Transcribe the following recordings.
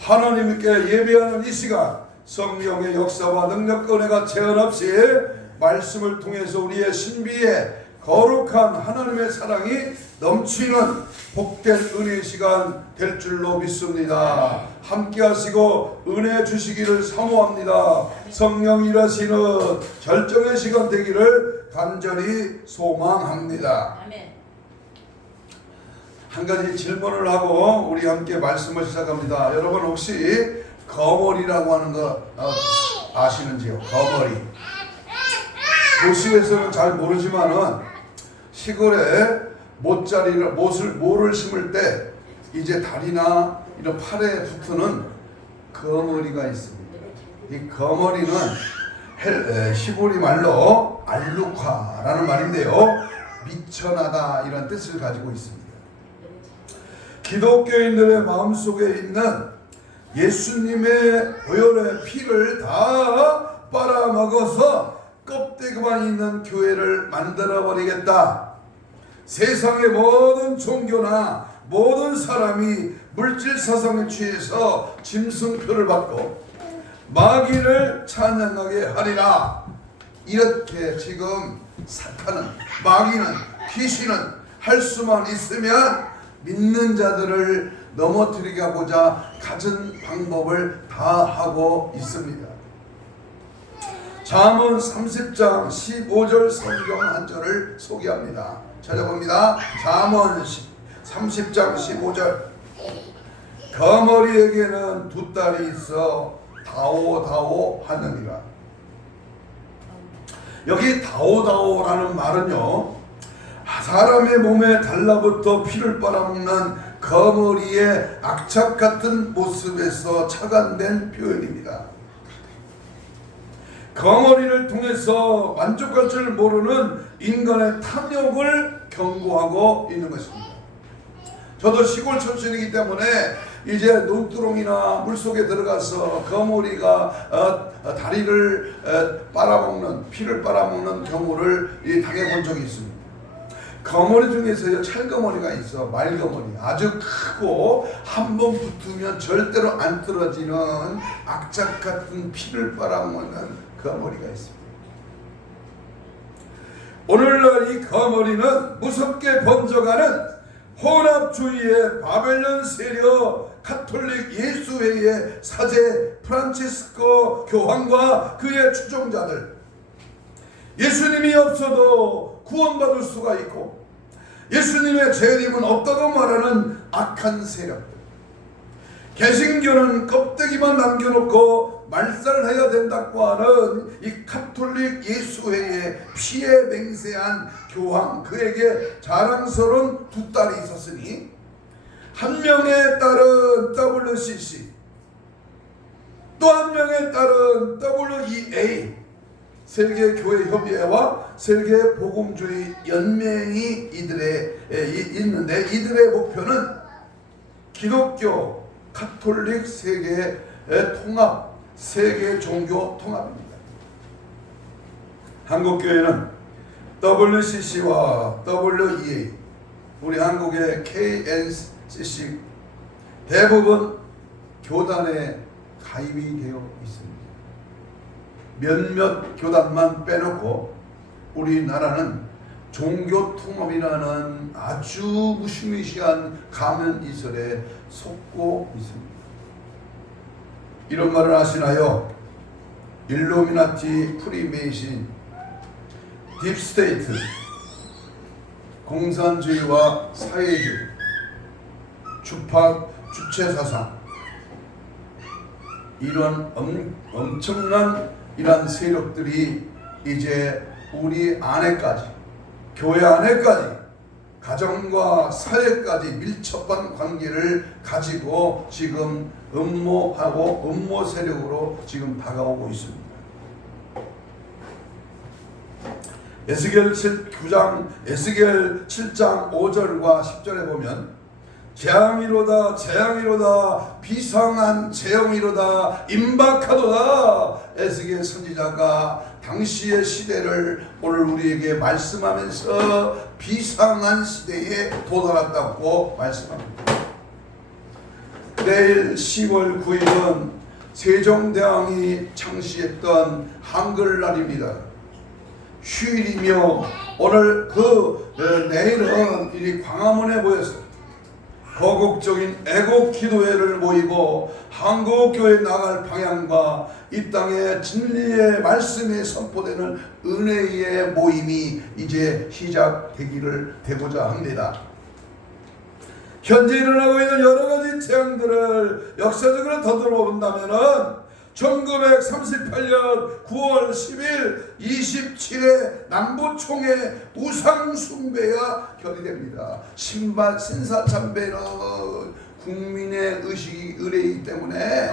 하나님께 예배하는 이 시간, 성령의 역사와 능력 은혜가 제한 없이 말씀을 통해서 우리의 신비에 거룩한 하나님의 사랑이 넘치는 복된 은혜의 시간 될 줄로 믿습니다. 함께 하시고 은혜 주시기를 사모합니다. 성령 일하시는 절정의 시간 되기를 간절히 소망합니다. 한 가지 질문을 하고 우리 함께 말씀을 시작합니다. 여러분 혹시 거머리라고 하는 거 아시는지요? 거머리. 도시에서는 잘 모르지만은 시골에 모를 심을 때 이제 다리나 이런 팔에 붙는 거머리가 있습니다. 이 거머리는 시골이 말로 알루카라는 말인데요, 미천하다 이런 뜻을 가지고 있습니다. 기독교인들의 마음속에 있는 예수님의 보혈의 피를 다 빨아먹어서 껍데기만 있는 교회를 만들어버리겠다. 세상의 모든 종교나 모든 사람이 물질 사상에 취해서 짐승표를 받고 마귀를 찬양하게 하리라. 이렇게 지금 사탄은, 마귀는, 귀신은 할 수만 있으면 믿는 자들을 넘어뜨리게 하고자 갖은 방법을 다 하고 있습니다. 잠언 30장 15절 성경 한 절을 소개합니다. 찾아봅니다. 잠언 30장 15절. 거머리에게는 두 딸이 있어 다오다오 하느니라. 여기 다오다오라는 말은요, 사람의 몸에 달라붙어 피를 빨아먹는 거머리의 악착 같은 모습에서 착안된 표현입니다. 거머리를 통해서 만족할 줄 모르는 인간의 탐욕을 경고하고 있는 것입니다. 저도 시골 출신이기 때문에 이제 논두렁이나 물속에 들어가서 거머리가 다리를 빨아먹는, 피를 빨아먹는 경우를 당해본 적이 있습니다. 거머리 중에서요, 찰거머리가 있어. 말거머리, 아주 크고 한 번 붙으면 절대로 안 떨어지는 악착 같은 피를 빨아먹는 거머리가 있습니다. 오늘날 이 거머리는 무섭게 번져가는 혼합주의의 바벨론 세력 가톨릭 예수회의 사제 프란치스코 교황과 그의 추종자들, 예수님이 없어도 구원받을 수가 있고 예수님의 재림은 없다고 말하는 악한 세력들, 개신교는 껍데기만 남겨놓고 말살해야 된다고 하는 이 가톨릭 예수회의 피에 맹세한 교황, 그에게 자랑스러운 두 딸이 있었으니 한 명의 딸은 WCC, 또 한 명의 딸은 WEA, 세계교회협의회와 세계복음주의 연맹이 있는데 이들의 목표는 기독교, 가톨릭 세계의 통합, 세계 종교 통합입니다. 한국교회는 WCC와 WEA, 우리 한국의 KNCC 대부분 교단에 가입이 되어 있습니다. 몇몇 교단만 빼놓고 우리나라는 종교 통합이라는 아주 무시무시한 가면이설에 속고 있습니다. 이런 말을 아시나요? 일루미나티, 프리메이신, 딥스테이트, 공산주의와 사회주의, 주파, 주체사상, 이런 엄청난 이런 세력들이 이제 우리 안에까지, 교회 안에까지, 가정과 사회까지 밀접한 관계를 가지고 지금 음모하고 음모 세력으로 지금 다가오고 있습니다. 에스겔 7장 5절과 10절에 보면 재앙이로다 재앙이로다 비상한 재앙이로다 임박하도다. 에스겔 선지자가 당시의 시대를 오늘 우리에게 말씀하면서 비상한 시대에 도달했다고 말씀합니다. 내일 10월 9일은 세종대왕이 창시했던 한글날입니다. 휴일이며 오늘 내일은 이 광화문에 모여서 거국적인 애국 기도회를 모이고 한국교회 나갈 방향과 이 땅의 진리의 말씀에 선포되는 은혜의 모임이 이제 시작되기를 되고자 합니다. 현재 일어나고 있는 여러 가지 재앙들을 역사적으로 되돌아본다면은 1938년 9월 10일 27회 남부총회 우상숭배가 결의됩니다. 신사참배는 국민의 의식이 의례이기 때문에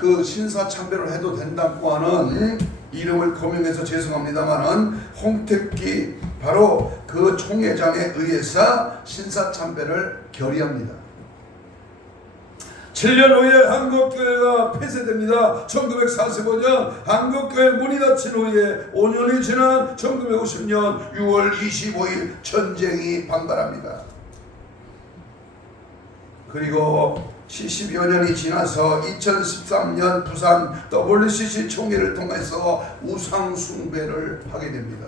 그 신사참배를 해도 된다고 하는 이름을 거명해서 죄송합니다만은 홍택기 바로 그 총회장에 의해서 신사참배를 결의합니다. 7년 후에 한국교회가 폐쇄됩니다. 1945년 한국교회 문이 닫힌 후에 5년이 지난 1950년 6월 25일 전쟁이 방발합니다. 그리고 70여 년이 지나서 2013년 부산 WCC 총회를 통해서 우상숭배를 하게 됩니다.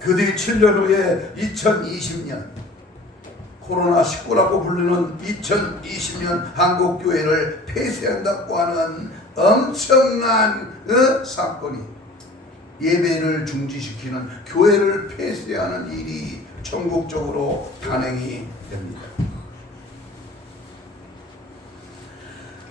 그 뒤 7년 후에 2020년 코로나19라고 부르는 2020년 한국교회를 폐쇄한다고 하는 엄청난 사건이 예배를 중지시키는 교회를 폐쇄하는 일이 전국적으로 단행이 됩니다.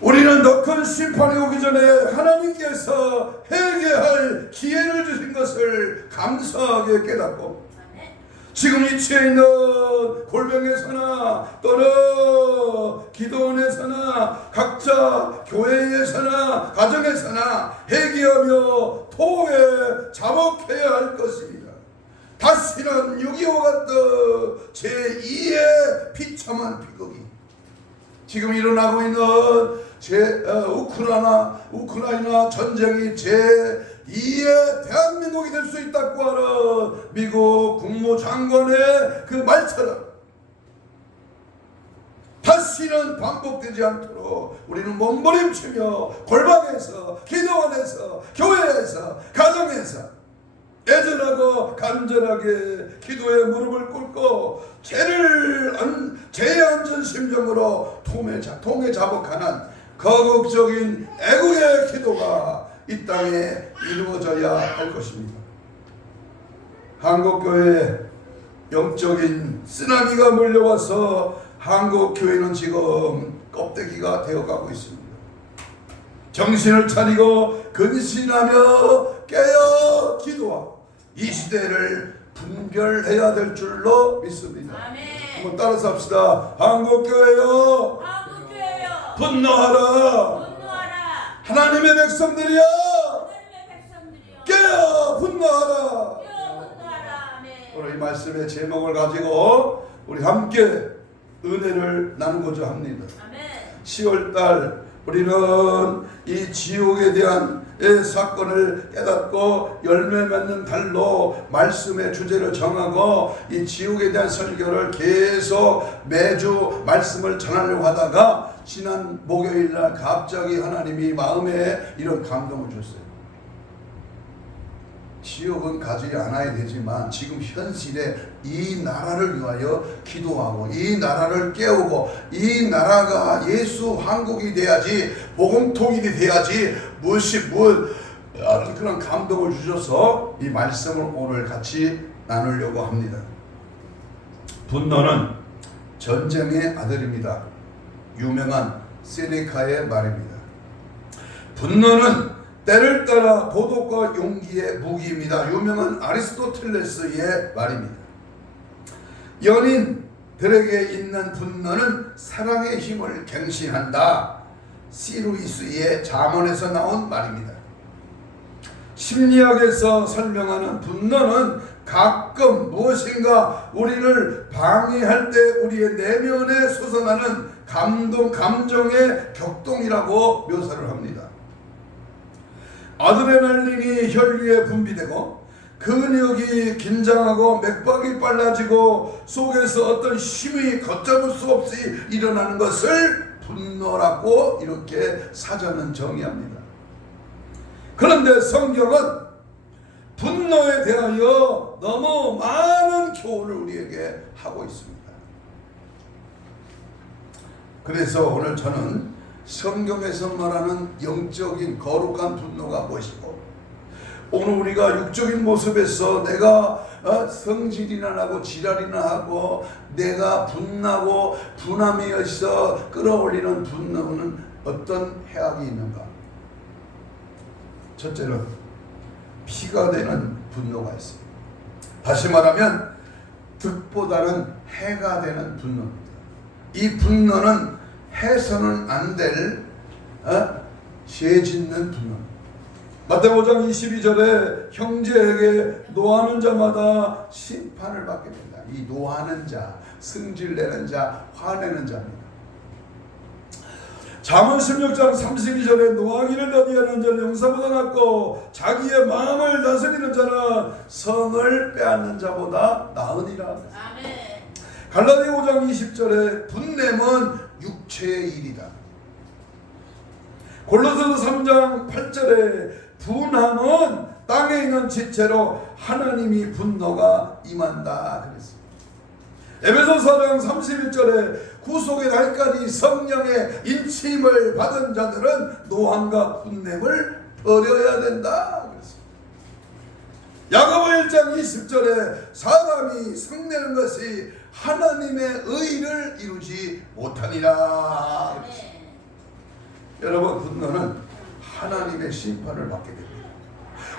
우리는 더 큰 심판이 오기 전에 하나님께서 회개할 기회를 주신 것을 감사하게 깨닫고 지금 이 처해 있는 골병에서나 또는 기도원에서나 각자 교회에서나 가정에서나 회개하며 토에 자복해야 할 것입니다. 다시는 6.25 같은 제2의 비참한 비극이 지금 일어나고 있는 우크라이나 전쟁이 제2의 대한민국이 될 수 있다고 하는 미국 국무장관의 그 말처럼 다시는 반복되지 않도록 우리는 몸부림치며 골방에서 기도원에서 교회에서 가정에서 애절하고 간절하게 기도에 무릎을 꿇고 죄에 앉은 심정으로 통에 자복하는 거국적인 애국의 기도가 이 땅에 이루어져야 할 것입니다. 한국교회에 영적인 쓰나미가 몰려와서 한국교회는 지금 껍데기가 되어가고 있습니다. 정신을 차리고 근신하며 깨어 기도하고 이 시대를 분별해야 될 줄로 믿습니다. 아멘. 한번 따라서 합시다. 한국교회여 분노하라. 하나님의 백성들이여 깨어 분노하라. 오늘 이 말씀의 제목을 가지고 우리 함께 은혜를 나누고자 합니다. 10월달 우리는 이 지옥에 대한 사건을 깨닫고 열매 맺는 달로 말씀의 주제를 정하고 이 지옥에 대한 설교를 계속 매주 말씀을 전하려고 하다가 지난 목요일날 갑자기 하나님이 마음에 이런 감동을 줬어요. 지옥은 가지 않아야 되지만 지금 현실에 이 나라를 위하여 기도하고 이 나라를 깨우고 이 나라가 예수 한국이 돼야지 복음통일이 돼야지 그런 감동을 주셔서 이 말씀을 오늘 같이 나누려고 합니다. 분노는 전쟁의 아들입니다. 유명한 세네카의 말입니다. 분노는 때를 따라 도덕과 용기의 무기입니다. 유명한 아리스토텔레스의 말입니다. 연인들에게 있는 분노는 사랑의 힘을 갱신한다. C.S. 잠언에서 나온 말입니다. 심리학에서 설명하는 분노는 가끔 무엇인가 우리를 방해할 때 우리의 내면에 솟아나는 감정의 격동이라고 묘사를 합니다. 아드레날린이 혈류에 분비되고 근육이 긴장하고 맥박이 빨라지고 속에서 어떤 힘이 걷잡을 수 없이 일어나는 것을 분노라고 이렇게 사전은 정의합니다. 그런데 성경은 분노에 대하여 너무 많은 교훈을 우리에게 하고 있습니다. 그래서 오늘 저는 성경에서 말하는 영적인 거룩한 분노가 무엇이고, 오늘 우리가 육적인 모습에서 내가 성질이나 나고 지랄이나 하고 내가 분나고 분함이 있어 끌어올리는 분노는 어떤 해악이 있는가? 첫째는 피가 되는 분노가 있습니다. 다시 말하면 득보다는 해가 되는 분노입니다. 이 분노는 해서는 안 될 죄 짓는 분노입니다. 마태복음 5장 22절에 형제에게 노하는 자마다 심판을 받게 된다. 이 노하는 자, 승질내는 자, 화내는 자입니다. 잠언 16장 32절에 노하기를 더디하는 자는 용사보다 낫고 자기의 마음을 다스리는 자는 성을 빼앗는 자보다 나으니라. 아멘. 갈라디아 5장 20절에 분냄은 육체의 일이다. 골로새서 3장 8절에 분함은 땅에 있는 지체로 하나님이 분노가 임한다 그랬습니다. 에베소 4장 31절에 구속의 날까지 성령의 인침을 받은 자들은 노함과 분냄을 버려야 된다 그랬습니다. 야고보 1장 20절에 사람이 성내는 것이 하나님의 의를 이루지 못하니라 그랬습니다. 여러분, 분노는 하나님의 심판을 받게 됩니다.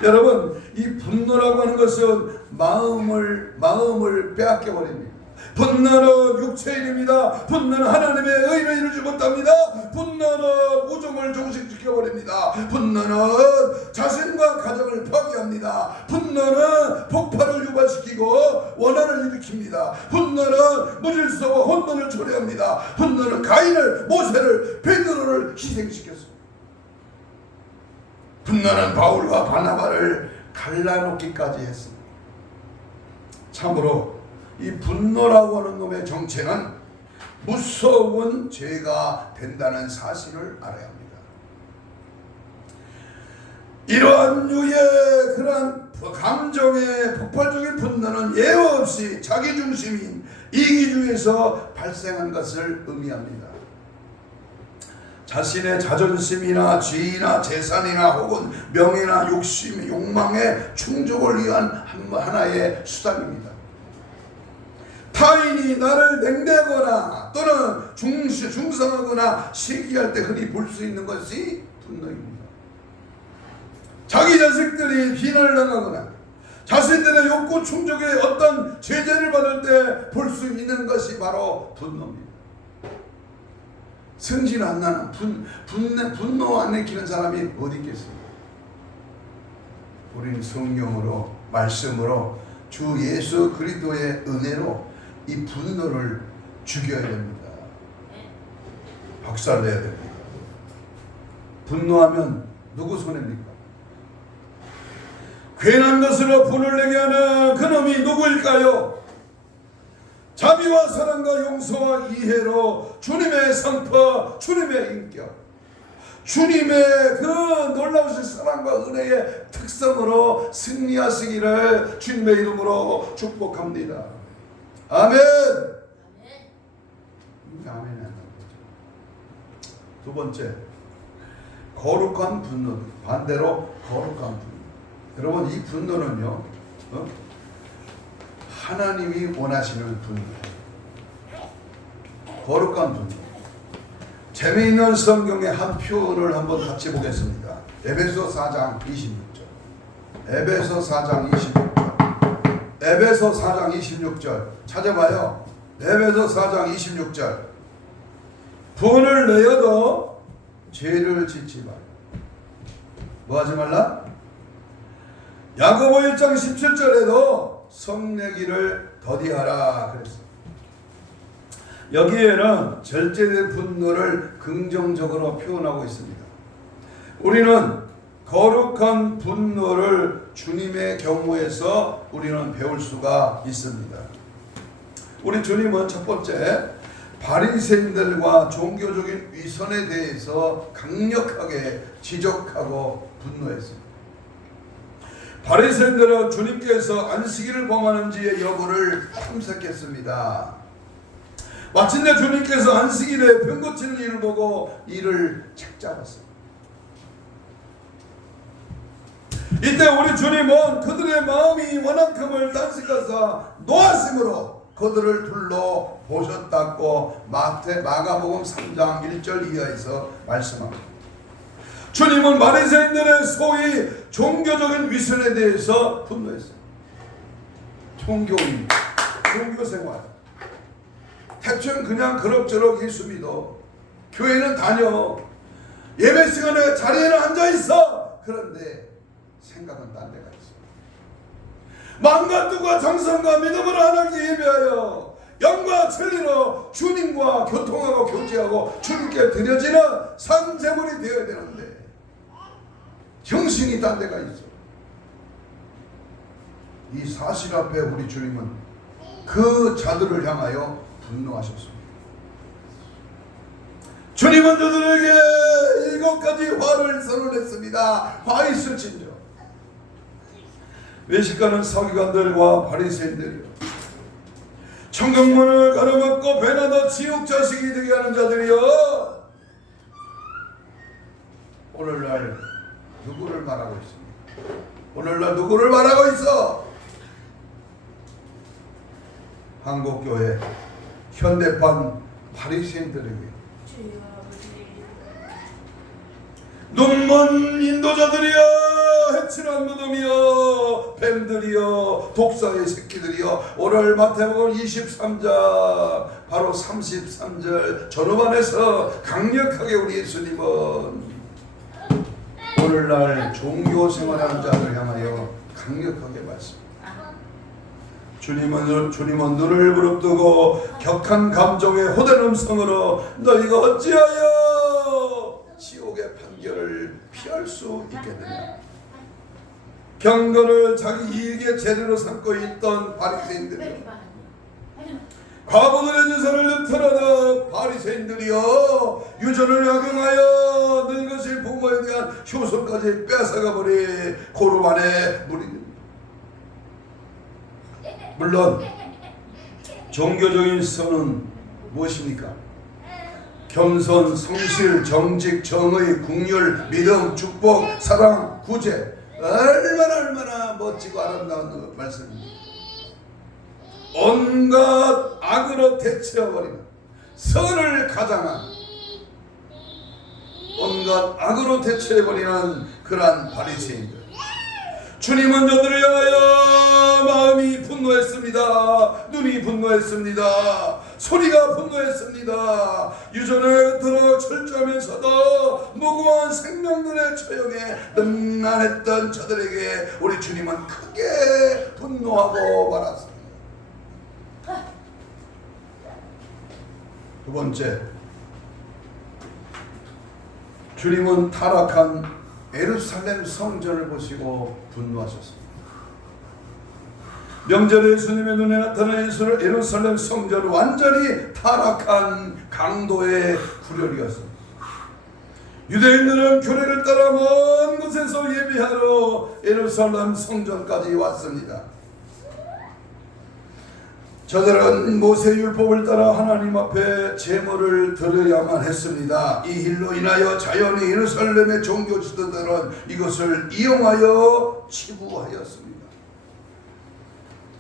여러분, 이 분노라고 하는 것은 마음을 빼앗겨 버립니다. 분노는 육체의 일입니다. 분노는 하나님의 의를 이루지 못합니다. 분노는 우정을 종식시켜버립니다. 분노는 자신과 가정을 파괴합니다. 분노는 폭발을 유발시키고 원한을 일으킵니다. 분노는 무질서와 혼돈을 초래합니다. 분노는 가인을, 모세를, 베드로를 희생시켰습니다. 분노는 바울과 바나바를 갈라놓기까지 했습니다. 참으로 이 분노라고 하는 놈의 정체는 무서운 죄가 된다는 사실을 알아야 합니다. 이러한 유의 그러한 감정의 폭발적인 분노는 예외 없이 자기중심인 이기주의에서 발생한 것을 의미합니다. 자신의 자존심이나 지위나 재산이나 혹은 명예나 욕심, 욕망의 충족을 위한 하나의 수단입니다. 타인이 나를 냉대하거나 또는 중상하거나 시기할 때 흔히 볼 수 있는 것이 분노입니다. 자기 자식들이 비난을 당하거나 자신들의 욕구 충족에 어떤 제재를 받을 때 볼 수 있는 것이 바로 분노입니다. 성질 안 나는 분노 안 내키는 사람이 어디 있겠습니까? 우리는 성경으로, 말씀으로, 주 예수 그리스도의 은혜로 이 분노를 죽여야 됩니다. 박살내야 됩니다. 분노하면 누구 손해입니까? 괜한 것으로 분을 내게 하는 그놈이 누구일까요? 자비와 사랑과 용서와 이해로 주님의 성품, 주님의 인격, 주님의 그 놀라우신 사랑과 은혜의 특성으로 승리하시기를 주님의 이름으로 축복합니다. 아멘. 아멘. 두 번째, 거룩한 분노. 반대로 거룩한 분노. 여러분, 이 분노는요, 하나님이 원하시는 분노. 거룩한 분노. 재미있는 성경의 한 표를 한번 같이 보겠습니다. 에베소 4장 26절. 에베소 4장 26절. 에베소 4장 26절 찾아봐요. 에베소 4장 26절. 분을 내어도 죄를 짓지 말라. 뭐 하지 말라? 야고보 1장 17절에도 성내기를 더디하라 그랬어요. 여기에는 절제된 분노를 긍정적으로 표현하고 있습니다. 우리는 거룩한 분노를 주님의 경우에서 우리는 배울 수가 있습니다. 우리 주님은 첫 번째, 바리새인들과 종교적인 위선에 대해서 강력하게 지적하고 분노했습니다. 바리새인들은 주님께서 안식일을 범하는지의 여부를 탐색했습니다. 마침내 주님께서 안식일에 병 고치는 일을 보고 이를 책잡았습니다. 이때 우리 주님은 그들의 마음이 원한큼을 단식하사 노하심으로 그들을 둘러 보셨다고 마가복음 3장 1절 이하에서 말씀합니다. 주님은 바리새인들의 소위 종교적인 위선에 대해서 분노했어요. 종교인, 종교생활, 대충 그냥 그럭저럭 예수 믿어, 교회는 다녀, 예배 시간에 자리에는 앉아있어. 그런데 생각은 딴 데가 있어. 마음과 뜻과 정성과 믿음을 하나님께 예배하여 영과 진리로 주님과 교통하고 교제하고 주님께 드려지는 산제물이 되어야 되는데 정신이 딴 데가 있어. 이 사실 앞에 우리 주님은 그 자들을 향하여 분노하셨습니다. 주님은 저들에게 7가지 화를 선언했습니다. 화 있을진저. 외식하는 서기관들과 바리새인들이요, 천국문을 가로막고 배나더 지옥 자식이 되게 하는 자들이요, 오늘날 누구를 말하고 있습니까? 오늘날 누구를 말하고 있어? 한국교회 현대판 바리새인들에게 눈먼 인도자들이여, 해칠한 무덤이여, 뱀들이여, 독사의 새끼들이여. 오늘 마태복음 23장 바로 33절 전후반에서 강력하게 우리 예수님은 오늘날 종교생활하는 자를 향하여 강력하게 말씀합니다. 주님은 눈을 부릅뜨고 격한 감정의 호된 음성으로 너희가 어찌하여 지옥의 판결을 피할 수 있겠느냐. 경건을 자기 이익의 재료로 삼고 있던 바리새인들이요, 과부들의 유산을 늑탈하는 바리새인들이요, 유전을 악용하여 늙으신 부모에 대한 효소까지 뺏어가버린 고르반의 무리들. 물론 종교적인 선은 무엇입니까? 겸손, 성실, 정직, 정의, 국률, 믿음, 축복, 사랑, 구제. 얼마나 멋지고 아름다운 말씀입니다. 온갖 악으로 대체해버리는, 선을 가장한 온갖 악으로 대체해버리는 그러한 바리새인들. 주님은 저들을 향하여 마음이 분노했습니다. 눈이 분노했습니다. 소리가 분노했습니다. 유전을 들어 철저하면서도 무고한 생명들의 처형에 능란했던 저들에게 우리 주님은 크게 분노하고 말았습니다. 두 번째, 주님은 타락한 예루살렘 성전을 보시고 분노하셨습니다. 명절에 예수님의 눈에 나타난 예루살렘 성전은 완전히 타락한 강도의 구렬이었습니다. 유대인들은 규례를 따라 먼 곳에서 예배하러 예루살렘 성전까지 왔습니다. 저들은 모세율법을 따라 하나님 앞에 제물을 드려야만 했습니다. 이 일로 인하여 자연히 예루살렘의 종교 지도자들은 이것을 이용하여 치부하였습니다.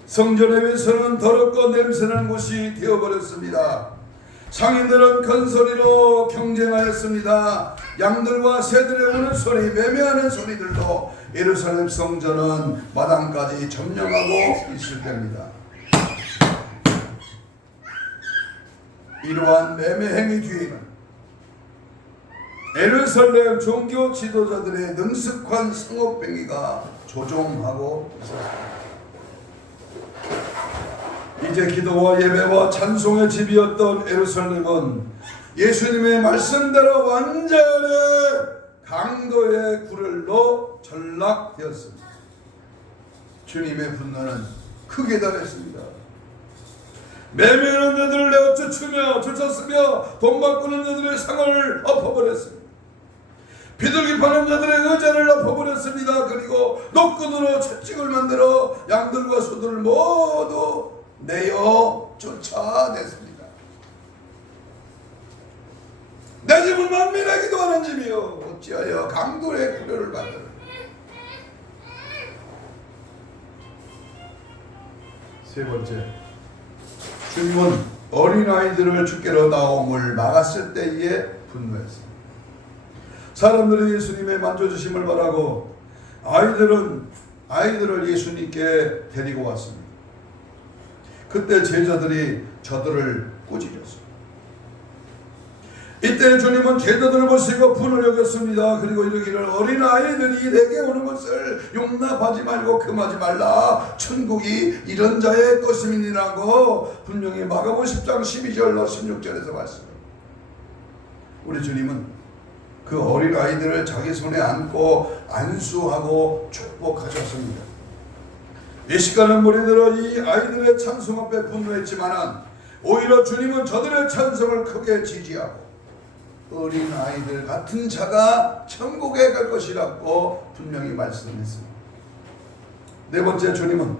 성전의 외선은 더럽고 냄새나는 곳이 되어버렸습니다. 상인들은 큰 소리로 경쟁하였습니다. 양들과 새들의 우는 소리, 매매하는 소리들로 예루살렘 성전은 마당까지 점령하고 있을 때입니다. 이러한 매매 행위 뒤에는 예루살렘 종교 지도자들의 능숙한 성업행위가 조종하고 있었습니다. 이제 기도와 예배와 찬송의 집이었던 예루살렘은 예수님의 말씀대로 완전히 강도의 굴혈로 전락되었습니다. 주님의 분노는 크게 달했습니다. 매매하는 자들을 내어 쫓으며 쫓았으며 돈 바꾸는 자들의 상을 엎어버렸습니다. 비둘기 파는 자들의 의자를 엎어버렸습니다. 그리고 노끈으로 채찍을 만들어 양들과 소들을 모두 내어 쫓아냈습니다. 내 집은 만민의 기도하는 집이요 어찌하여 강도의 굴혈을 받으라. 세 번째, 주님은 어린아이들을 주께로 나옴을 막았을 때에 분노했습니다. 사람들이 예수님의 만져주심을 바라고 아이들을 예수님께 데리고 왔습니다. 그때 제자들이 저들을 꾸짖었습니다. 이때 주님은 제자들을 보시고 분을 여겼습니다. 그리고 이르기를 어린아이들이 내게 오는 것을 용납하지 말고 금하지 말라. 천국이 이런 자의 것임이니라고 분명히 마가복음 10장 12절로 16절에서 말씀합니다. 우리 주님은 그 어린아이들을 자기 손에 안고 안수하고 축복하셨습니다. 예식가는 무리들어 이 아이들의 찬송 앞에 분노했지만은 오히려 주님은 저들의 찬송을 크게 지지하고 어린아이들 같은 자가 천국에 갈 것이라고 분명히 말씀했습니다. 네 번째, 주님은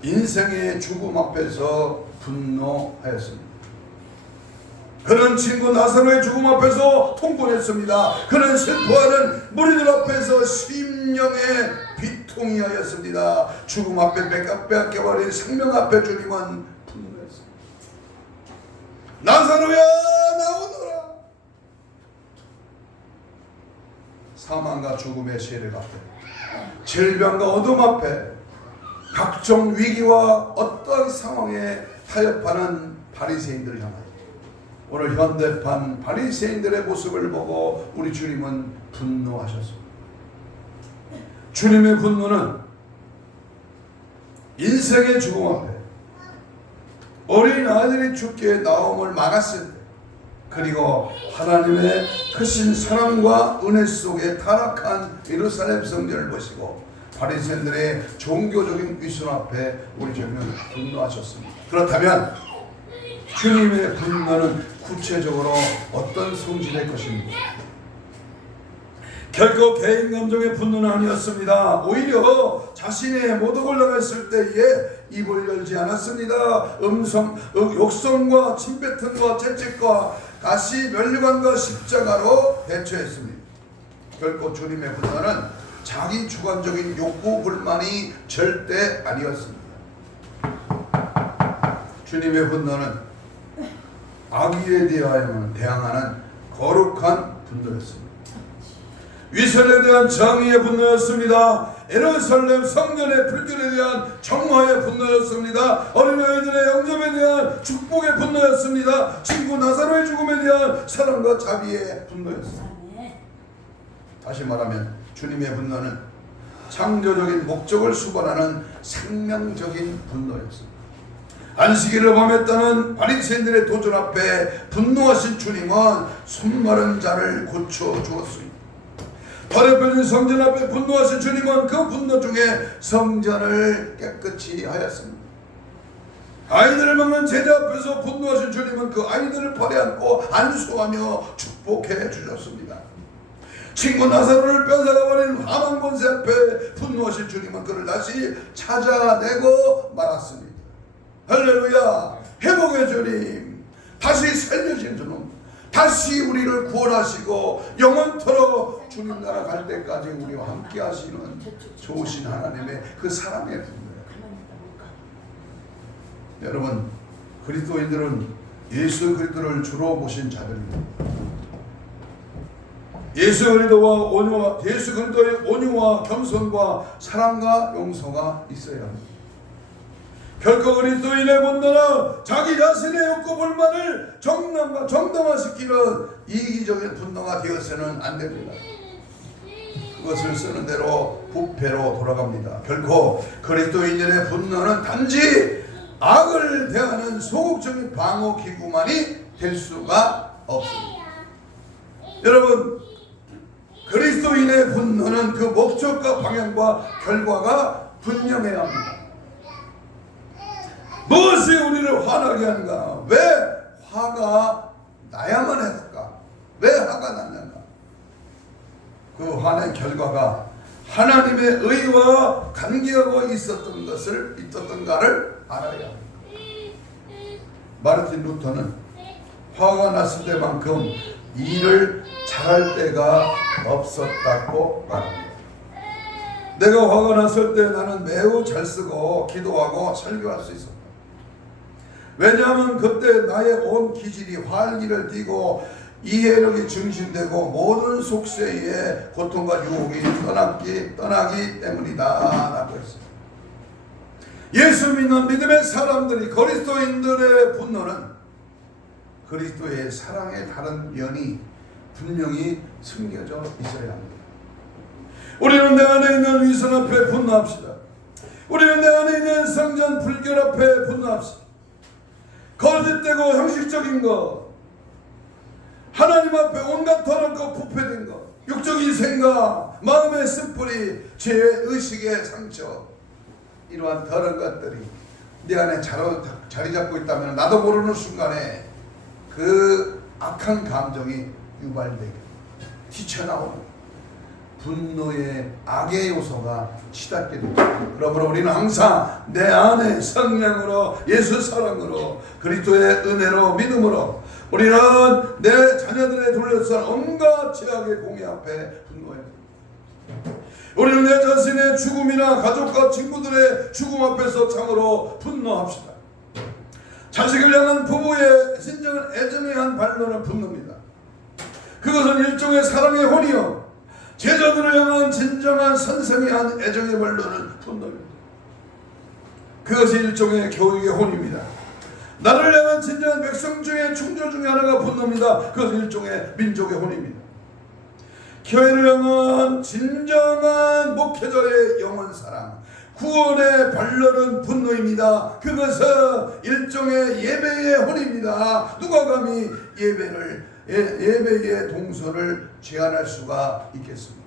인생의 죽음 앞에서 분노하였습니다. 그는 친구 나사로의 죽음 앞에서 통곡했습니다. 그는 슬퍼하는 무리들 앞에서 심령의 비통이 하였습니다. 죽음 앞에 뺏겨버린 생명 앞에 주님은 분노했습니다. 나사로야 나오너라. 사망과 죽음의 세력 앞에, 질병과 어둠 앞에, 각종 위기와 어떠한 상황에 타협하는 바리새인들을 향하여 오늘 현대판 바리새인들의 모습을 보고 우리 주님은 분노하셨습니다. 주님의 분노는 인생의 죽음 앞에 어린 아들이 죽게 나옴을 막았을 때, 그리고 하나님의 크신 사랑과 은혜 속에 타락한 예루살렘 성전을 보시고 바리새인들의 종교적인 위선 앞에 우리 주님은 분노하셨습니다. 그렇다면 주님의 분노는 구체적으로 어떤 성질의 것입니까? 결코 개인 감정의 분노는 아니었습니다. 오히려 자신의 모독을 당했을 때에 입을 열지 않았습니다. 욕성과 침뱉음과 채찍과 가시 면류관과 십자가로 대처했습니다. 결코 주님의 분노는 자기 주관적인 욕구 불만이 절대 아니었습니다. 주님의 분노는 악의에 대항하는 거룩한 분노였습니다. 위선에 대한 정의의 분노였습니다. 예루살렘 성전의 불결에 대한 정화의 분노였습니다. 어린아이들의 영접에 대한 축복의 분노였습니다. 친구 나사로의 죽음에 대한 사랑과 자비의 분노였습니다. 다시 말하면 주님의 분노는 창조적인 목적을 수반하는 생명적인 분노였습니다. 안식일을 범했다는 바리새인들의 도전 앞에 분노하신 주님은 손마른 자를 고쳐주었습니다. 더럽혀진 성전 앞에 분노하신 주님은 그 분노 중에 성전을 깨끗이 하였습니다. 아이들을 먹는 제자 앞에서 분노하신 주님은 그 아이들을 발에 안고 안수하며 축복해 주셨습니다. 친구 나사로를 뺏어가버린 화만 권세 앞에 분노하신 주님은 그를 다시 찾아내고 말았습니다. 할렐루야. 회복의 주님, 다시 살려진 주님, 다시 우리를 구원하시고 영원토록 주님 나라 갈 때까지 우리와 함께 하시는 좋으신 하나님의 그 사랑의 분노예요. 여러분, 그리스도인들은 예수 그리스도를 주로 보신 자들입니다. 예수 그리스도의 온유와 겸손과 사랑과 용서가 있어야 합니다. 결코 그리스도인의 분노는 자기 자신의 욕구 불만을 정당화시키는 이기적인 분노가 되어서는 안 됩니다. 그것을 쓰는 대로 부패로 돌아갑니다. 결코 그리스도인들의 분노는 단지 악을 대하는 소극적인 방어기구만이 될 수가 없습니다. 여러분, 그리스도 그리스도인의 분노는 그 목적과 방향과 결과가 분명해야 합니다. 무엇이 우리를 화나게 하는가? 왜 화가 나야만 할까? 왜 화가 났는가? 그 화의 결과가 하나님의 의와 관계하고 있었던가를 알아야 합니다. 마르틴 루터는 화가 났을 때만큼 일을 잘할 때가 없었다고 말합니다. 내가 화가 났을 때 나는 매우 잘 쓰고 기도하고 설교할 수 있었다. 왜냐하면 그때 나의 온 기질이 활기를 띠고 이해력이 증진되고 모든 속세의 고통과 유혹이 떠나기 때문이다 라고 했습니다. 예수 믿는 믿음의 사람들이 그리스도인들의 분노는 그리스도의 사랑의 다른 면이 분명히 숨겨져 있어야 합니다. 우리는 내 안에 있는 위선 앞에 분노합시다. 우리는 내 안에 있는 성전 불결 앞에 분노합시다. 거짓되고 형식적인 것, 하나님 앞에 온갖 더럽고 부패된 것, 육적인 생각, 마음의 쓴뿌리, 죄의 의식의 상처, 이러한 더러운 것들이 내 안에 자리 잡고 있다면 나도 모르는 순간에 그 악한 감정이 유발되게 튀쳐나오는 분노의 악의 요소가 치닫게 됩니다. 그러므로 우리는 항상 내 안에 성령으로, 예수 사랑으로, 그리스도의 은혜로, 믿음으로 우리는 내 자녀들의 둘러싼 온갖 죄악의 공의 앞에 분노해야 됩니다. 우리는 내 자신의 죽음이나 가족과 친구들의 죽음 앞에서 참으로 분노합시다. 자식을 향한 부부의 진정한 애정에 한 반론은 분노입니다. 그것은 일종의 사랑의 혼이요, 제자들을 향한 진정한 선생에 한 애정의 반론은 분노입니다. 그것이 일종의 교육의 혼입니다. 나를 향한 진정한 백성 중에 충조 중에 하나가 분노입니다. 그것은 일종의 민족의 혼입니다. 교회를 향한 진정한 목회자의 영혼 사랑, 구원의 반론은 분노입니다. 그것은 일종의 예배의 혼입니다. 누가 감히 예배의 동서를 제한할 수가 있겠습니까?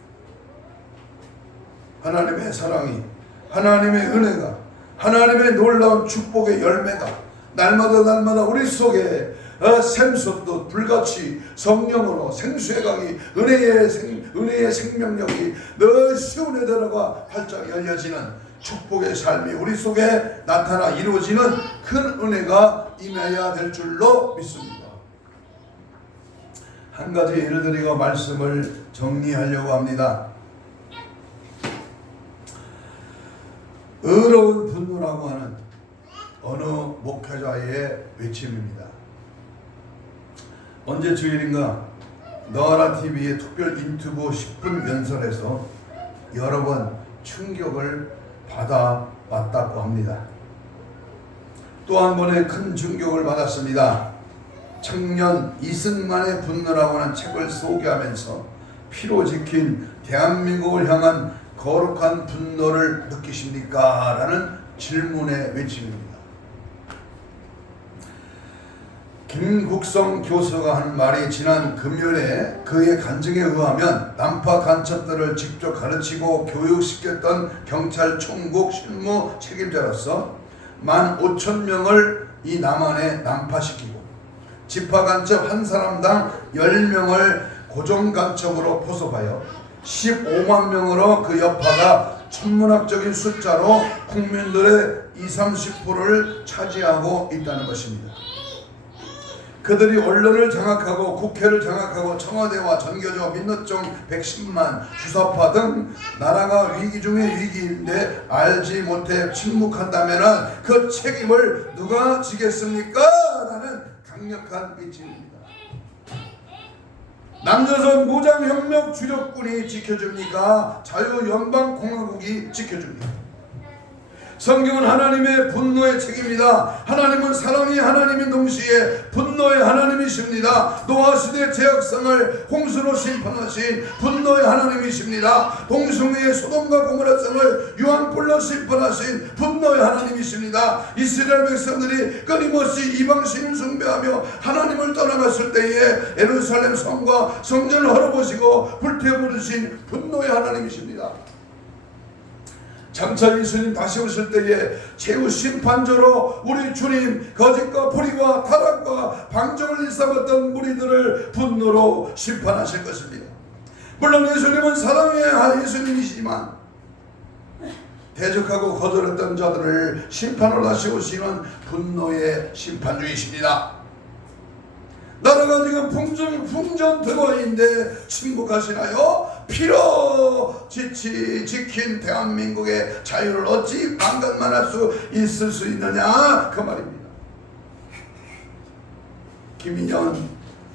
하나님의 사랑이, 하나님의 은혜가, 하나님의 놀라운 축복의 열매가 날마다 우리 속에 샘솟듯 불같이 성령으로 생수의 강이 은혜의 생명력이 늘 시온에 들어가 활짝 열려지는 축복의 삶이 우리 속에 나타나 이루어지는 큰 은혜가 임해야 될 줄로 믿습니다. 한 가지 예를 들어 말씀을 정리하려고 합니다. 의로운 분노라고 하는 어느 목회자의 외침입니다. 언제 주일인가 너라 TV의 특별 인터뷰 10분 연설에서 여러 번 충격을 받아왔다고 합니다. 또 한 번의 큰 충격을 받았습니다. 청년 이승만의 분노라고 하는 책을 소개하면서 피로 지킨 대한민국을 향한 거룩한 분노를 느끼십니까? 라는 질문의 외침입니다. 김국성 교수가 한 말이 지난 금요일에 그의 간증에 의하면 난파 간첩들을 직접 가르치고 교육시켰던 경찰 총국 실무 책임자로서 15,000명을 이 남한에 난파시키고 지파 간첩 한 사람당 10명을 고정 간첩으로 포섭하여 15만 명으로 그 여파가 천문학적인 숫자로 국민들의 20-30%를 차지하고 있다는 것입니다. 그들이 언론을 장악하고 국회를 장악하고 청와대와 전교조, 민노총 110만, 주사파 등 나라가 위기 중의 위기인데 알지 못해 침묵한다면 그 책임을 누가 지겠습니까? 라는 강력한 외침입니다. 남조선 무장혁명 주력군이 지켜줍니까? 자유연방공화국이 지켜줍니까? 성경은 하나님의 분노의 책입니다. 하나님은 사랑의 하나님인 동시에 분노의 하나님이십니다. 노아 시대 죄악성을 홍수로 심판하신 분노의 하나님이십니다. 동성애의 소돔과 고모라 성을 유황불로 심판하신 분노의 하나님이십니다. 이스라엘 백성들이 끊임없이 이방신을 숭배하며 하나님을 떠나갔을 때에 예루살렘 성과 성전을 헐어보시고 불태워버리신 분노의 하나님이십니다. 장차 예수님 다시 오실 때에 최후 심판조로 우리 주님 거짓과 불의와 타락과 방종을 일삼았던 무리들을 분노로 심판하실 것입니다. 물론 예수님은 사랑의 예수님이시지만 대적하고 거절했던 자들을 심판으로 다시 오시는 분노의 심판주이십니다. 나라가 지금 풍전등화인데 침묵하시나요? 피로 지킨 대한민국의 자유를 어찌 방관만할 수 있을 수 있느냐 그 말입니다. 김인현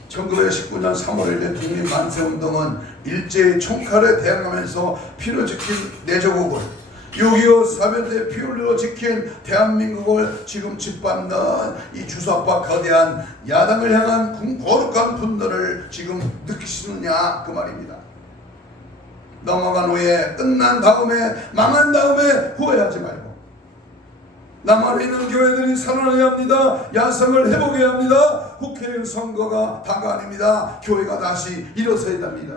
1919년 3월 1일 독립 만세운동은 일제의 총칼에 대항하면서 피로 지킨 내 조국을 6.25 사변대 피 흘려 지킨 대한민국을 지금 짓밟는 이 주사파 거대한 야당을 향한 거룩한 분노를 지금 느끼시느냐 그 말입니다. 넘어간 후에 끝난 다음에 망한 다음에 후회하지 말고 남한에 있는 교회들이 살아나야 합니다. 야성을 회복해야 합니다. 국회의원 선거가 다가 아닙니다. 교회가 다시 일어서야 합니다.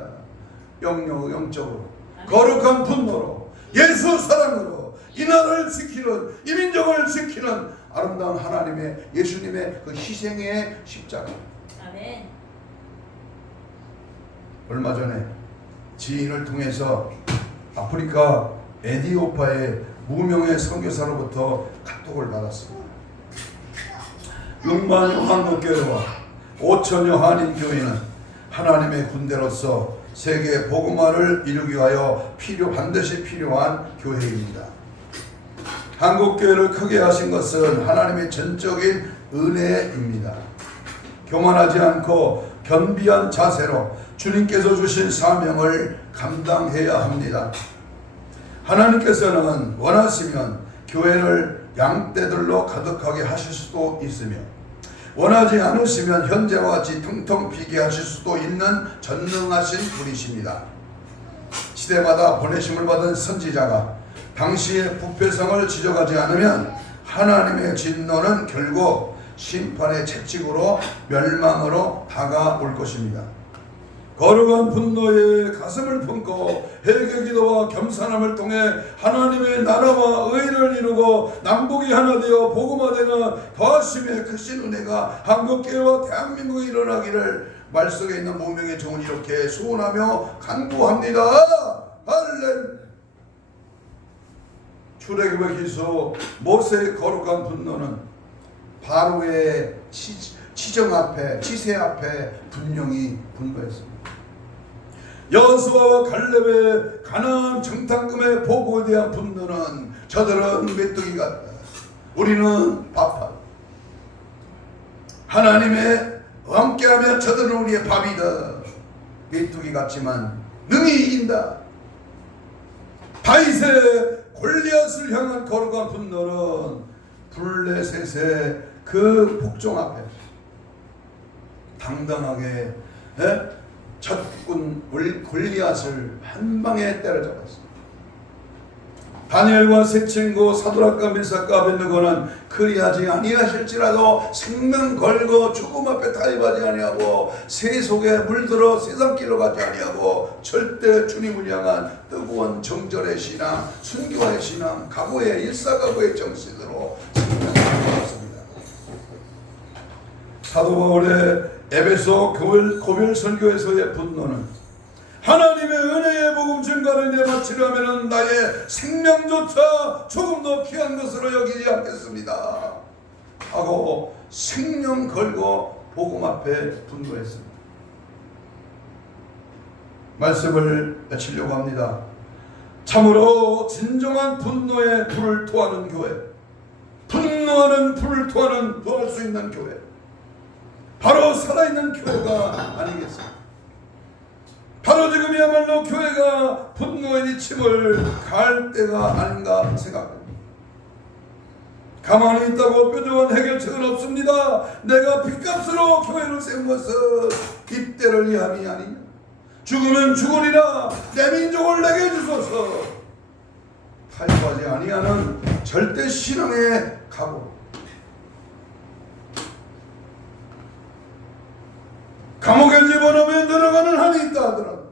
영적으로 거룩한 분노로 예수 사랑으로 이 나라를 지키는 이 민족을 지키는 아름다운 하나님의 예수님의 그 희생의 십자가. 아멘. 얼마 전에 지인을 통해서 아프리카 에디오파의 무명의 선교사로부터 카톡을 받았습니다. 6만여 한국교회와 5천여 한인교회는 하나님의 군대로서 세계 복음화를 이루기 위하여 반드시 필요한 교회입니다. 한국교회를 크게 하신 것은 하나님의 전적인 은혜입니다. 교만하지 않고 겸비한 자세로 주님께서 주신 사명을 감당해야 합니다. 하나님께서는 원하시면 교회를 양떼들로 가득하게 하실 수도 있으며 원하지 않으시면 현재와 같이 텅텅 비게 하실 수도 있는 전능하신 분이십니다. 시대마다 보내심을 받은 선지자가 당시의 부패성을 지적하지 않으면 하나님의 진노는 결국 심판의 채찍으로 멸망으로 다가올 것입니다. 거룩한 분노에 가슴을 품고 회개기도와 겸손함을 통해 하나님의 나라와 의를 이루고 남북이 하나 되어 복음화되는 더하심의 크신 은혜가 한국교회와 대한민국에 일어나기를 말씀에 있는 무명의 종은 이렇게 소원하며 간구합니다. 할렐루야. 출애굽의 기소 모세의 거룩한 분노는 바로의 치정 앞에 치세 앞에 분명히 분노했습니다. 여호수아와 갈렙의 가나안 정탐금의 보고에 대한 분노는 저들은 메뚜기 같다. 우리는 밥이다. 하나님의 함께하며 저들은 우리의 밥이다. 메뚜기 같지만 능히 이긴다. 다윗의 골리앗을 향한 거룩한 분노는 블레셋의 그 복종 앞에 당당하게 적군 골리앗을 한 방에 때려잡았습니다. 다니엘과 세 친구 사드락과 메삭과 아벳느고는 그리하지 아니하실지라도 생명 걸고 죽음 앞에 타협하지 아니하고 새 속에 물들어 세상길로 가지 아니하고 절대 주님을 향한 뜨거운 정절의 신앙, 순교의 신앙, 각오의 일사각오의 정신으로 생명했습니다. 사도 바울의 에베소 고별 선교에서의 분노는 하나님의 은혜의 복음 증거를 내바치려면 나의 생명조차 조금 더 귀한 것으로 여기지 않겠습니다 하고 생명 걸고 복음 앞에 분노했습니다. 말씀을 마치려고 합니다. 참으로 진정한 분노의 불을 토하는 교회, 분노하는 불을 토할 수 있는 교회, 바로 살아있는 교회가 아니겠습니까? 바로 지금이야말로 교회가 분노의 이침을 가할 때가 아닌가 생각합니다. 가만히 있다고 뾰족한 해결책은 없습니다. 내가 빚값으로 교회를 세운 것은 입대를 위함이 아니냐. 죽으면 죽으리라. 내 민족을 내게 주소서. 타협하지 아니하는 절대 신앙의 각오. 감옥에 집어넣으면 들어가는 한이 있다 하더라도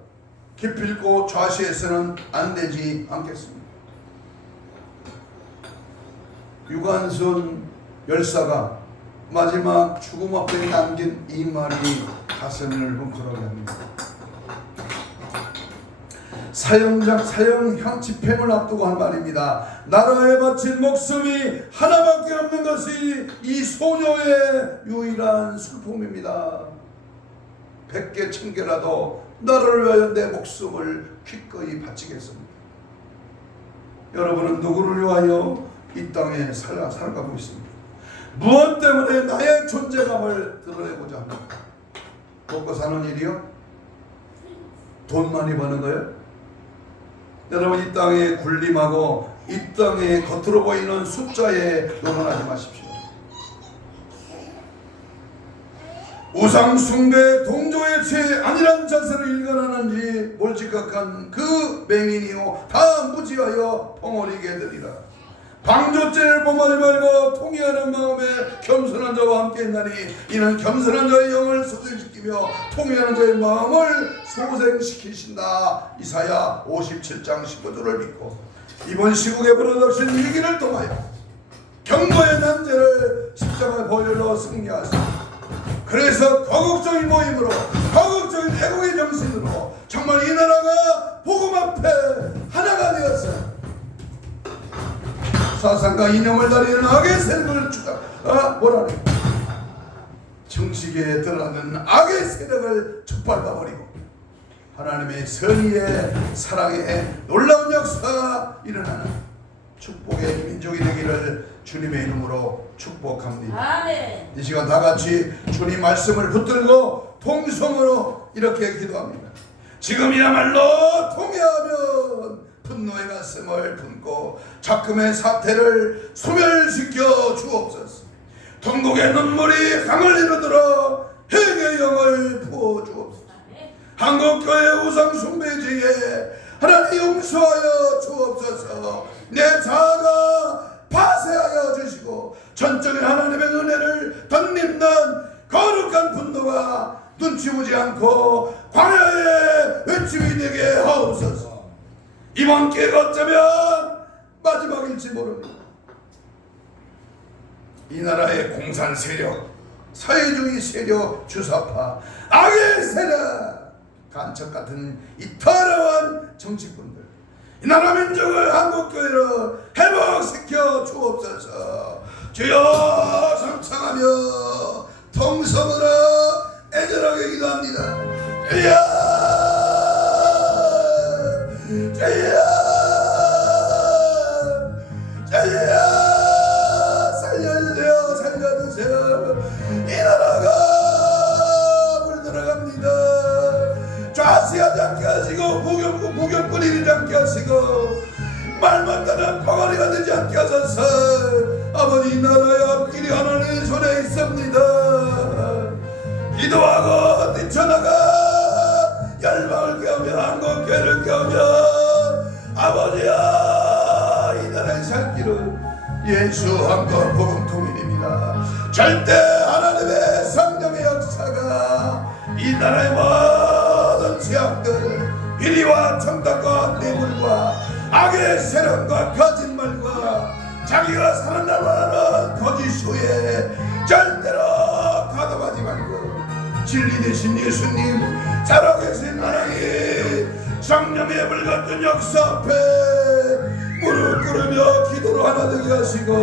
기필코 좌시해서는 안 되지 않겠습니다. 유관순 열사가 마지막 죽음 앞에 남긴 이 말이 가슴을 뭉클하게 합니다. 사형 집행을 앞두고 한 말입니다. 나라에 바친 목숨이 하나밖에 없는 것이 이 소녀의 유일한 슬픔입니다. 100개 1000개라도 나라를 위하여 내 목숨을 기꺼이 바치겠습니다. 여러분은 누구를 위하여 이 땅에 살아가고 있습니다. 무엇 때문에 나의 존재감을 드러내고자 합니까? 먹고 사는 일이요? 돈 많이 버는 거예요? 여러분, 이 땅에 군림하고 이 땅에 겉으로 보이는 숫자에 요만하지 마십시오. 우상 숭배 동조의 죄 아니란 자세를 일관하는지 몰지각한 그 맹인이요 다 무지하여 펑어리게 되리라. 방조죄를 범하지 말고 통회하는 마음에 겸손한 자와 함께 있나니 이는 겸손한 자의 영을 소생시키며 통회하는 자의 마음을 소생시키신다. 이사야 57장 15절을 믿고 이번 시국에 벌어닥친 위기를 통하여 경고의 난제를 십자가의 보혈로 승리하시고, 그래서 거국적인 모임으로 거국적인 애국의 정신으로 정말 이 나라가 복음 앞에 하나가 되었어요. 사상과 이념을 다리는 악의 세력을 뭐라래? 정치계에 들어가는 악의 세력을 짓밟아버리고 하나님의 선의의 사랑의 놀라운 역사가 일어나는 축복의 민족이 되기를 주님의 이름으로 축복합니다. 아멘. 이 시간 다 같이 주님 말씀을 붙들고 통성으로 이렇게 기도합니다. 지금이야말로 통회하면 분노의 가슴을 품고 작금의 사태를 소멸시켜 주옵소서. 통곡의 눈물이 강을 이루들어 회개의 영을 부어 주옵소서. 한국교회 우상 숭배지에 하나님 용서하여 주옵소서. 내 자아가 파쇄하여 주시고 전적인 하나님의 은혜를 덧입는 거룩한 분노가 눈치 보지 않고 광야의 외침이 되게 하옵소서. 이번 기회가 어쩌면 마지막일지 모릅니다. 이 나라의 공산 세력, 사회주의 세력, 주사파, 악의 세력, 간첩 같은 이 더러운 정치꾼들, 이 나라 민족을 한국교회로 회복시켜 주옵소서. 주여 성창하며 통성으로 애절하게 기도합니다. 주여 살려주세요. 살려주세요. 이 나라가 물들어갑니다. 좌시하지 않게 하시고 무경꾼이 되지 않게 하시고 말만 따는 벙어리가 되지 않게 하소서. 아버지, 이 나라의 앞길이 하나님의 손에 있습니다. 기도하고 뛰쳐나가 열방을 깨우며 한국교회를 깨우며 아버지야, 이 나라의 살 길은 예수 한국 복음 통일입니다. 절대 하나님의 성령의 역사가 이 나라의 모든 죄악들, 비리와 청탁과 뇌물과 악의 세력과 거짓말과 자기가 살아나고 하는 거짓 수에 절대로 가담하지 말고 진리 되신 예수님 살아계신 하나님 성령의 불같은 역사 앞에 무릎 꿇으며 기도로 하나 되게 하시고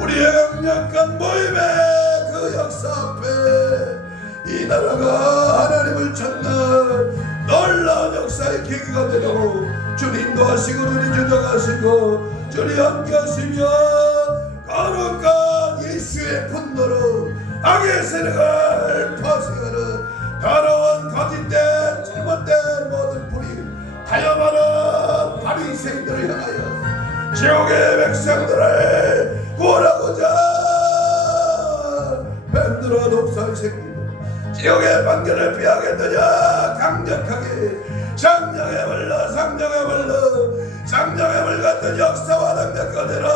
우리의 강력한 모임의 그 역사 앞에 이 나라가 하나님을 찾는 놀라운 역사의 계기가 되도록 주님 도하시고 주님 주장하시고 주님 함께 하시며 거룩한 예수의 분노로 악의 세력을 파쇄하는 더러운 거짓된 잘못된 모든 불이 타협하는 바리새인들을 향하여 지옥의 백성들을 구원하고자 보자. 뱀들아 독사의 새끼들 지옥의 판결을 피하겠느냐. 강력하게 성령의 불러 성령의 불러 성령의 불 같은 역사와 능력 그대로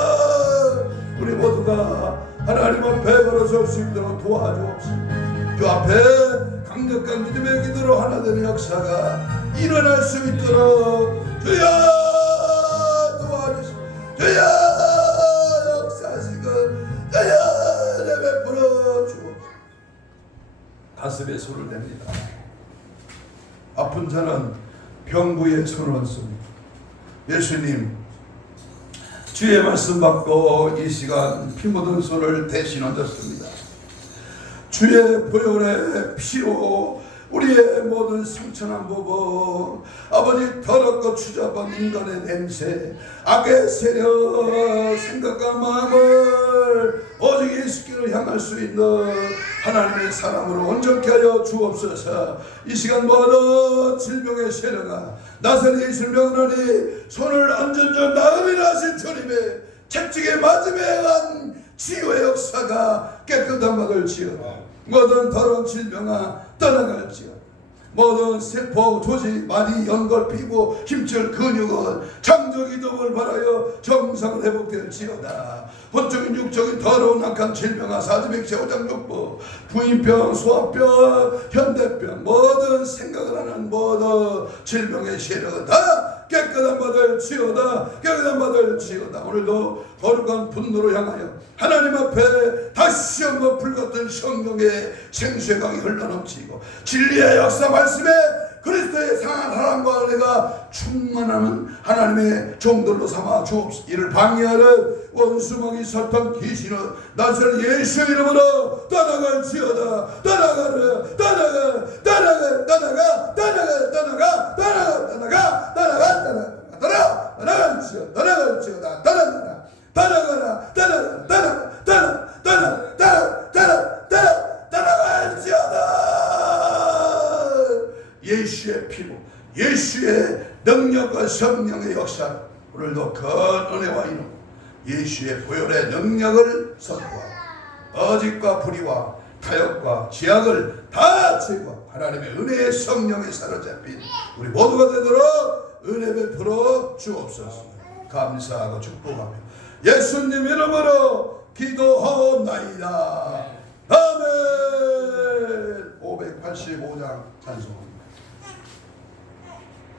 우리 모두가 하나님 앞에 걸어설 수 있도록 도와주옵소서. 주 앞에 강력한 믿음의 기도로 하나 되는 역사가 일어날 수 있도록 주여 도와주시고 주여 역사하시고 주여 내베풀어 주옵소서. 가슴에 손을 댑니다. 아픈 자는 병부에 손을 얹습니다. 예수님 주의 말씀 받고 이 시간 피 묻은 손을 대신 얹었습니다. 주의 보혈의 피로 우리의 모든 상처난 부분 아버지 더럽고 추잡한 인간의 냄새 악의 세력 생각과 마음을 오직 예수께로 향할 수 있는 하나님의 사랑으로 온전케 하여 주옵소서. 이 시간 모든 질병의 세력아 나사렛 예수를 명하니 손을 얹은 자 나음이라 하신 주님의 채찍에 맞음에 의한 치유의 역사가 깨끗한 받을 지어라. 모든 더러운 질병아 떠나갈지어다. 모든 세포, 조직, 마디, 연골, 피부, 힘줄, 근육은 창조 기도를 바라여 정상 회복될지어다. 혼적인 육적인 더러운 악한 질병아 사지백제 오장육부 부인병, 소화병, 현대병 모든 생각을 하는 모든 질병의 세력은 다 깨끗한 받을 지어다. 깨끗한 받을 지어다. 오늘도 거룩한 분노로 향하여 하나님 앞에 다시 한번 불같은 성령의 생수의 강이 흘러넘치고 진리의 역사 말씀에 그리스도의 상한 사랑과 은혜가 충만하는 하나님의 종들로 삼아 주옵소서. 이를 방해하는 원수마귀 사탄 귀신은 나사렛 예수 이름으로 떠나갈지어다. 떠나가라 떠나가 떠나가 떠나가 떠나가 떠나가 떠나가 떠나가 떠나가 떠나가 떠나갈지어다. 떠나갈지어다. 떠나가라 떠나가라 떠나가 떠나가 떠나가 떠나가 떠나가 떠나가 떠나갈지어다. 예수의 피로 예수의 능력과 성령의 역사 오늘도 큰 은혜와 이름 예수의 보혈의 능력을 선포하고 어짓과 불의와 타협과 죄악을 다 제거하고 하나님의 은혜의 성령에 사로잡힌 우리 모두가 되도록 은혜 베풀어 주옵소서. 감사하고 축복하며 예수님 이름으로 기도하옵나이다. 아멘. 585장 찬송.